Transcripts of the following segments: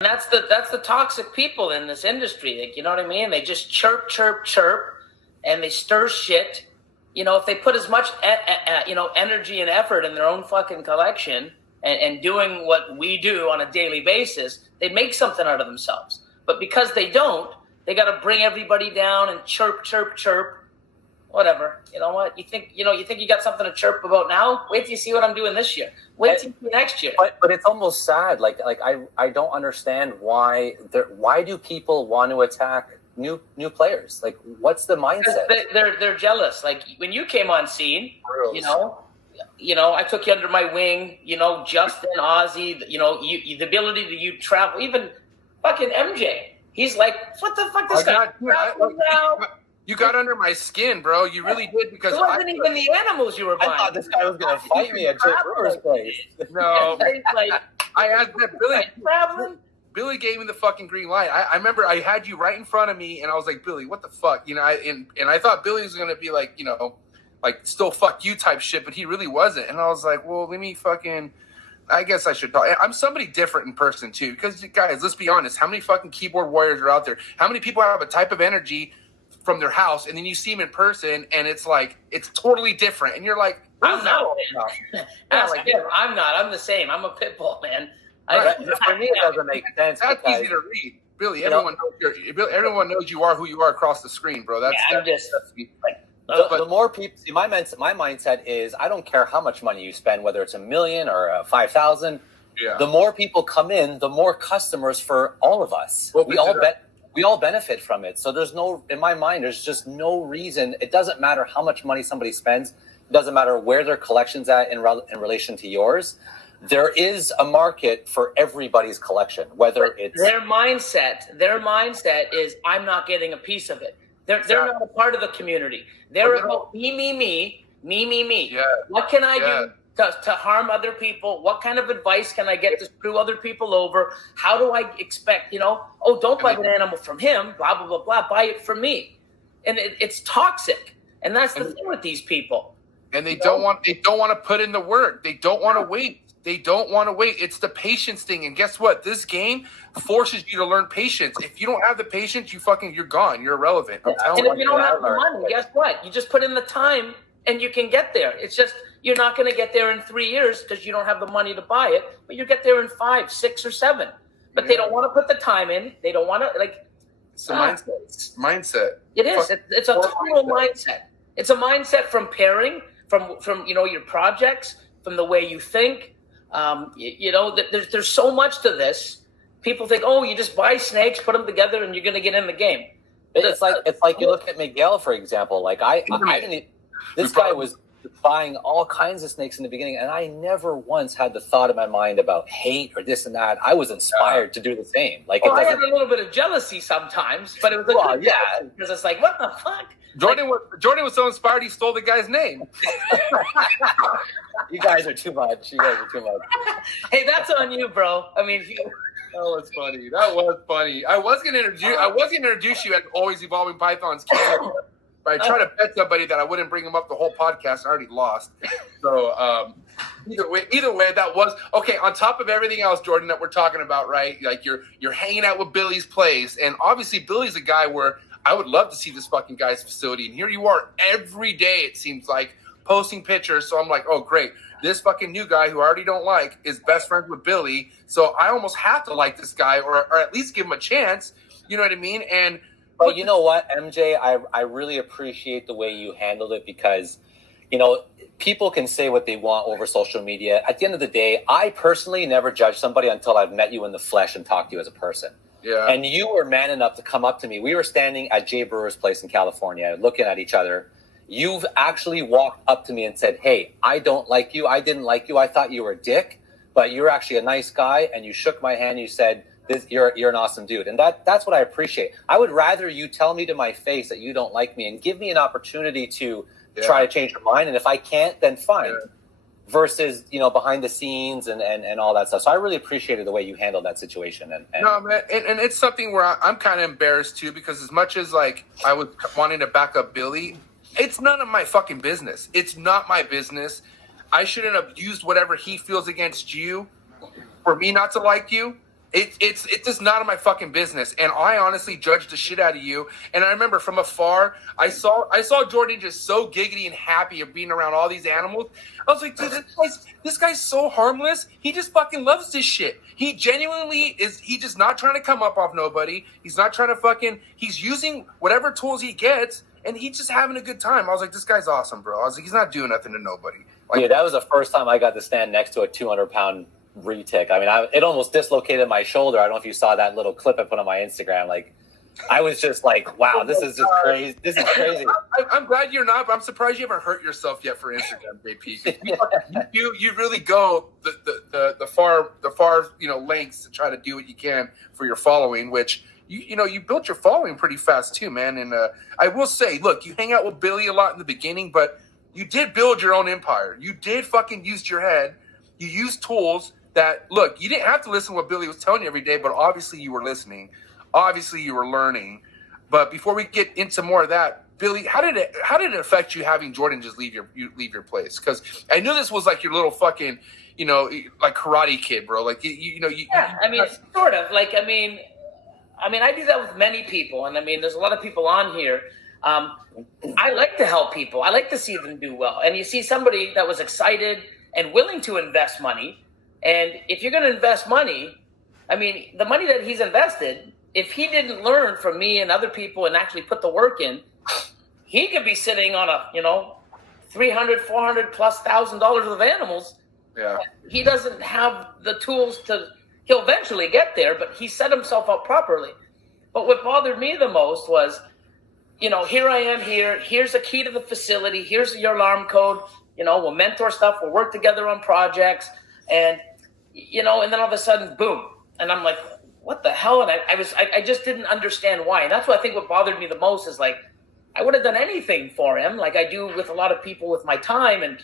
That's the toxic people in this industry. Like, you know what I mean? They just chirp, and they stir shit. You know, if they put as much energy and effort in their own fucking collection and doing what we do on a daily basis, they'd make something out of themselves. But because they don't, they got to bring everybody down and chirp. Whatever. You know what? You think you got something to chirp about now? Wait till you see what I'm doing this year. Wait till you see next year. But it's almost sad. Like I don't understand why do people want to attack new players? Like, what's the mindset? They're jealous. Like when you came on scene, you know, I took you under my wing. You know, Justin, Ozzy. You know, the ability to travel. Even fucking MJ. He's like, what the fuck? This guy. You got under my skin, bro. You really did, because it wasn't even the animals you were buying. I thought this guy was going to fight me at Jay Brewer's place. No. I asked that Billy gave me the fucking green light. I remember I had you right in front of me, and I was like, Billy, what the fuck? You know, and I thought Billy was going to be like, you know, like still fuck you type shit, but he really wasn't. And I was like, well, let me fucking... I guess I should talk. I'm somebody different in person, too. Because, guys, let's be honest. How many fucking keyboard warriors are out there? How many people have a type of energy from their house, and then you see them in person, and it's like, it's totally different, and you're like, I'm not. I'm not. I'm the same. I'm a pit bull, man. Right. For me, it doesn't make sense. That's easy to read. Billy, everyone knows you are who you are across the screen, bro. The more people see, my mindset is, I don't care how much money you spend, whether it's $1 million or 5,000. Yeah. The more people come in, the more customers for all of us. We all benefit from it. So in my mind, there's just no reason. It doesn't matter how much money somebody spends. It doesn't matter where their collection's at in relation to yours. There is a market for everybody's collection, whether it's their mindset is, I'm not getting a piece of it. They're not a part of the community. They're about me. Yeah. What can I do to harm other people? What kind of advice can I get to screw other people over? How do I expect, don't buy an animal from him, blah, blah, blah, blah, buy it from me. And it's toxic. And that's the thing with these people. And they don't want to put in the work. They don't want to wait. It's the patience thing. And guess what? This game forces you to learn patience. If you don't have the patience, you're gone. You're irrelevant. And if you don't have the money, guess what? You just put in the time and you can get there. It's just, you're not going to get there in 3 years because you don't have the money to buy it, but you get there in 5, 6, or 7. But they don't want to put the time in. They don't want to, it's a mindset. It is. It's a total mindset. It's a mindset from pairing, from your projects, from the way you think. There's so much to this. People think, you just buy snakes, put them together, and you're going to get in the game. It's like you look at Miguel, for example. Like I didn't. This guy was buying all kinds of snakes in the beginning, and I never once had the thought in my mind about hate or this and that. I was inspired to do the same. I had a little bit of jealousy sometimes, but it was because it's like, what the fuck? Jordan was so inspired he stole the guy's name. You guys are too much. Hey, that's on you, bro. I mean, that was funny. I was gonna introduce you at Always Evolving Pythons Canada. But I tried to bet somebody that I wouldn't bring him up the whole podcast. I already lost. So either way, that was okay. On top of everything else, Jordan, that we're talking about, right? Like you're hanging out with Billy's place, and obviously Billy's a guy where I would love to see this fucking guy's facility. And here you are every day, it seems like, posting pictures. So I'm like, oh great, this fucking new guy who I already don't like is best friends with Billy. So I almost have to like this guy, or at least give him a chance. You know what I mean? And well, you know what, MJ, I really appreciate the way you handled it, because, people can say what they want over social media. At the end of the day, I personally never judge somebody until I've met you in the flesh and talked to you as a person. Yeah. And you were man enough to come up to me. We were standing at Jay Brewer's place in California, looking at each other. You've actually walked up to me and said, hey, I don't like you. I didn't like you. I thought you were a dick, but you're actually a nice guy. And you shook my hand. You said, you're an awesome dude. And that's what I appreciate. I would rather you tell me to my face that you don't like me and give me an opportunity to try to change your mind. And if I can't, then fine. Yeah. Versus, behind the scenes and all that stuff. So I really appreciated the way you handled that situation. And no, man, and it's something where I'm kind of embarrassed too, because as much as I was wanting to back up Billy, it's none of my fucking business. It's not my business. I shouldn't have used whatever he feels against you for me not to like you. It's just not in my fucking business. And I honestly judged the shit out of you. And I remember from afar, I saw Jordan just so giggity and happy of being around all these animals. I was like, dude, this guy's so harmless. He just fucking loves this shit. He genuinely is. He's just not trying to come up off nobody. He's not trying to fucking. He's using whatever tools he gets, and he's just having a good time. I was like, this guy's awesome, bro. I was like, he's not doing nothing to nobody. Like, yeah, that was the first time I got to stand next to a 200-pound retic. I mean, it almost dislocated my shoulder. I don't know if you saw that little clip I put on my Instagram. Like, I was just like, wow, this is just crazy. This is crazy. I'm glad you're not, but I'm surprised you haven't hurt yourself yet for Instagram, JP. You really go the far lengths to try to do what you can for your following, which you built your following pretty fast too, man. And I will say, look, you hang out with Billy a lot in the beginning, but you did build your own empire. You did fucking use your head. You used tools that, look, you didn't have to listen to what Billy was telling you every day, but obviously you were listening. Obviously you were learning. But before we get into more of that, Billy, how did it affect you having Jordan just leave your place? Because I knew this was like your little fucking, like Karate Kid, bro. Like yeah, I mean, sort of. Like, I mean, I do that with many people, and I mean, there's a lot of people on here. I like to help people. I like to see them do well. And you see somebody that was excited and willing to invest money. And if you're going to invest money, I mean, the money that he's invested, if he didn't learn from me and other people and actually put the work in, he could be sitting on a, $300,000, $400,000+ worth of animals. Yeah. He doesn't have the tools he'll eventually get there, but he set himself up properly. But what bothered me the most was, here I am here. Here's a key to the facility. Here's your alarm code. We'll mentor stuff. We'll work together on projects. And then all of a sudden, boom. And I'm like, what the hell? And I just didn't understand why. And that's what I think what bothered me the most is, like, I would have done anything for him, like I do with a lot of people with my time. And,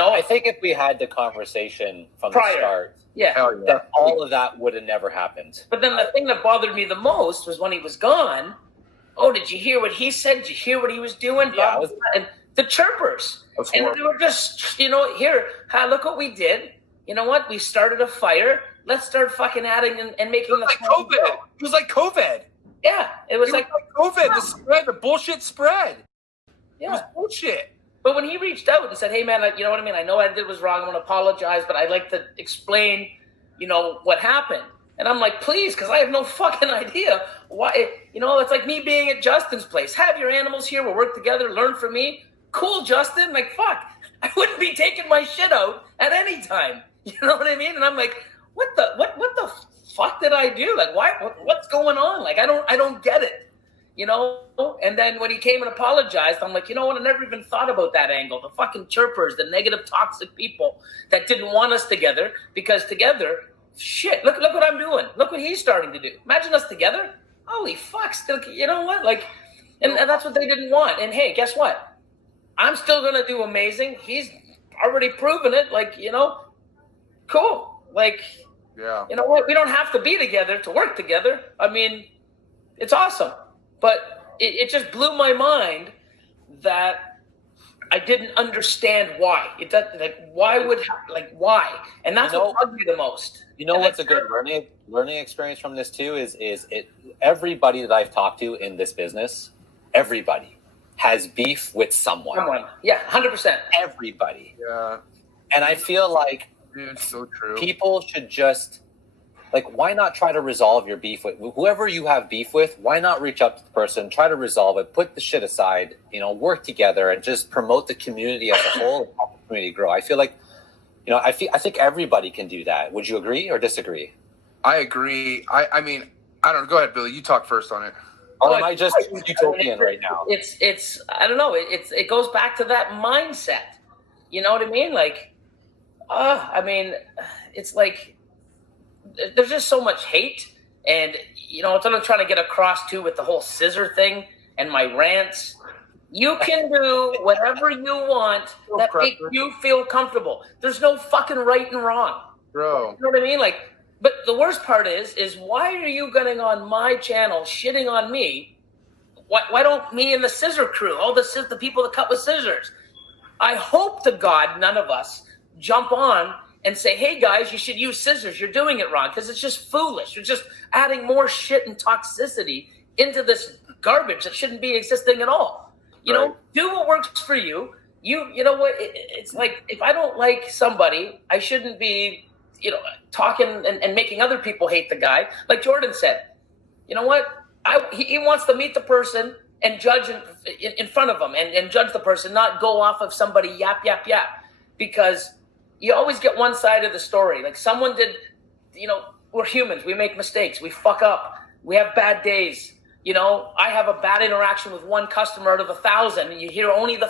I think if we had the conversation from the start, then all of that would have never happened. But then the thing that bothered me the most was when he was gone. Oh, did you hear what he said? Did you hear what he was doing? Yeah, and the chirpers. And they were just, here, look what we did. You know what? We started a fire. Let's start fucking adding and making it was like COVID. It was like COVID. Yeah, it was like COVID. The bullshit spread. Yeah. It was bullshit. But when he reached out and said, hey, man, you know what I mean? I know what I did was wrong. I want to apologize, but I'd like to explain, what happened. And I'm like, please, because I have no fucking idea why. It's like me being at Justin's place. Have your animals here. We'll work together. Learn from me. Cool, Justin. Like, fuck. I wouldn't be taking my shit out at any time. You know what I mean? And I'm like, what the fuck did I do? Like, why? What's going on? Like, I don't get it. And then when he came and apologized, I'm like, you know what? I never even thought about that angle. The fucking chirpers, the negative, toxic people that didn't want us together, because together, shit, look what I'm doing. Look what he's starting to do. Imagine us together. Holy fuck. Still, you know what? Like, and that's what they didn't want. And hey, guess what? I'm still going to do amazing. He's already proven it. Like, cool. Like, yeah. You know what? We don't have to be together to work together. I mean, it's awesome. But it just blew my mind that I didn't understand why. Why? And that's what bugged me the most. What's a good learning experience from this too is everybody that I've talked to in this business, everybody has beef with someone. Yeah, 100%. Everybody. Yeah. And I feel like dude, so true. People should just, why not try to resolve your beef with whoever you have beef with? Why not reach out to the person, try to resolve it, put the shit aside, work together and just promote the community as a whole and help the community grow. I feel like, I think everybody can do that. Would you agree or disagree? I agree. I mean, I don't know. Go ahead, Billy. You talk first on it. Or am I just utopian right now? It's I don't know. It goes back to that mindset. You know what I mean? Like, I mean, it's like there's just so much hate, and it's what I'm trying to get across too with the whole scissor thing and my rants. You can do whatever you want that makes you feel comfortable. There's no fucking right and wrong, bro. You know what I mean? Like, but the worst part is why are you getting on my channel shitting on me? Why don't me and the scissor crew, all the people that cut with scissors? I hope to God none of us jump on and say, hey guys, you should use scissors. You're doing it wrong, because it's just foolish. You're just adding more shit and toxicity into this garbage that shouldn't be existing at all. You know, do what works for you. You know what? It's like, if I don't like somebody, I shouldn't be, you know, talking and making other people hate the guy. Like Jordan said, you know what? He wants to meet the person and judge in front of them and judge the person, not go off of somebody yap, because you always get one side of the story. Like someone did, you know, we're humans. We make mistakes. We fuck up. We have bad days. You know, I have a bad interaction with one customer out of 1,000, and you hear only the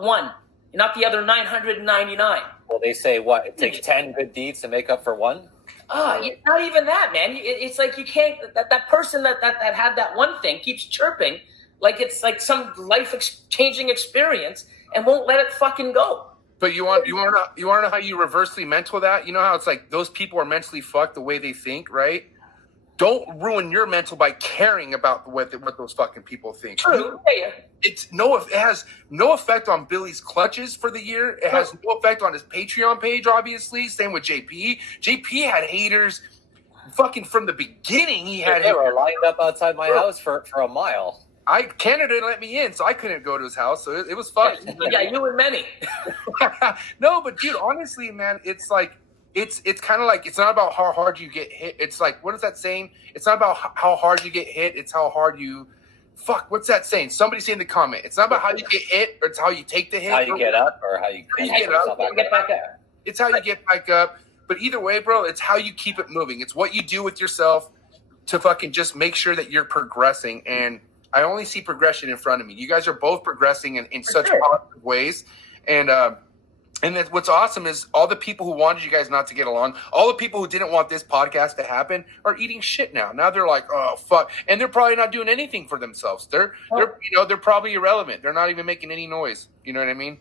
one, not the other 999. Well, they say what? It takes 10 good deeds to make up for one? Not even that, man. It's like you can't, that person that had that one thing keeps chirping like it's like some life-changing experience and won't let it fucking go. But you want to know how you reversely mental that? You know how it's like those people are mentally fucked the way they think, right? Don't ruin your mental by caring about what those fucking people think. True. Yeah. It has no effect on Billy's clutches for the year. It has no effect on his Patreon page, obviously. Same with JP. JP had haters fucking from the beginning. They were lined up outside my house for a mile. Canada didn't let me in, so I couldn't go to his house. So it was fun. Yeah, you and many. No, but dude, honestly, man, it's like it's kind of like, it's not about how hard you get hit. It's like, what is that saying? It's not about how hard you get hit. It's how hard you. Fuck, what's that saying? Somebody say in the comment. It's not about how you get hit, or it's how you take the hit. How you get up, or how you get back up. It's how you get back up. But either way, bro, it's how you keep it moving. It's what you do with yourself to fucking just make sure that you're progressing. And I only see progression in front of me. You guys are both progressing in such positive ways. And then what's awesome is all the people who wanted you guys not to get along, all the people who didn't want this podcast to happen are eating shit now. Now they're like, oh fuck, and they're probably not doing anything for themselves. They're probably irrelevant. They're not even making any noise. You know what I mean?